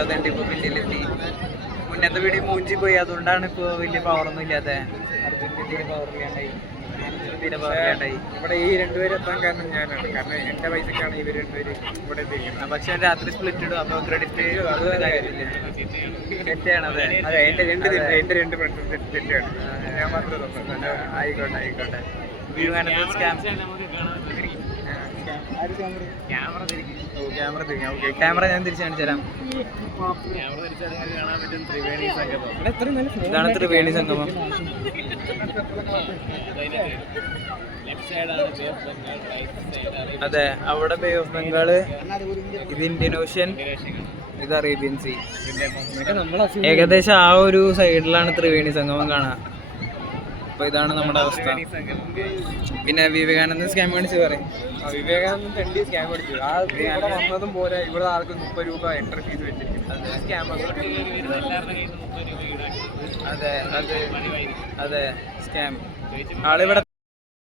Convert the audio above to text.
അതുകൊണ്ട് ഇപ്പോൾ വലിയിലെത്തി. മുന്നത്തെ വീഡിയോ മൂഞ്ചി പോയി, അതുകൊണ്ടാണ് ഇപ്പോൾ വലിയ പവറൊന്നും ഇല്ലാത്ത. അർജുൻ്റെ തീരെ പവറില്ലാണ്ടായി, തീരെ പവറില്ലാണ്ടായി. ഇവിടെ ഈ രണ്ടുപേരും എത്താൻ കാരണം ഞാനാണ്. കാരണം എൻ്റെ പൈസക്കാണ് ഇവർ രണ്ടുപേര് ഇവിടെ എത്തിയിരിക്കുന്നത്. പക്ഷെ രാത്രി സ്പ്ലിറ്റ് ഇടും, അപ്പോൾ ക്രെഡിറ്റ് അത് കാര്യമില്ല. തെറ്റാണ്. അതെ അതെ, എൻ്റെ രണ്ട് ഫ്രണ്ട്സും തെറ്റാണ്. ഞാൻ മാത്രമേ ആയിക്കോട്ടെ ആയിക്കോട്ടെ. വിവേകാനന്ദ സ്കാം ക്യാമറ ഞാൻ തിരിച്ചു കാണിച്ചു തരാം. ഇതാണ് ത്രിവേണി സംഗമം. അതെ, അവിടെ ബേ ഓഫ് ബംഗാള്, ഇത് ഇന്ത്യൻ ഓഷ്യൻ, ഇത് അറേബ്യൻ സീ. ഏകദേശം ആ ഒരു സൈഡിലാണ് ത്രിവേണി സംഗമം കാണാം. അപ്പൊ ഇതാണ് നമ്മുടെ അവസ്ഥ. പിന്നെ വിവേകാനന്ദ സ്കാം കാണിച്ച് പറയും. വിവേകാനന്ദൻ തെണ്ടി സ്കാം അടിച്ചു. ആ ഇവിടെ വന്നതും പോലെ ഇവിടെ ആൾക്ക് 30 രൂപ എൻട്രി ഫീസ് വെച്ചിരിക്കും. സ്കാം. അതെ അതെ അതെ സ്കാം. ആളിവിടെ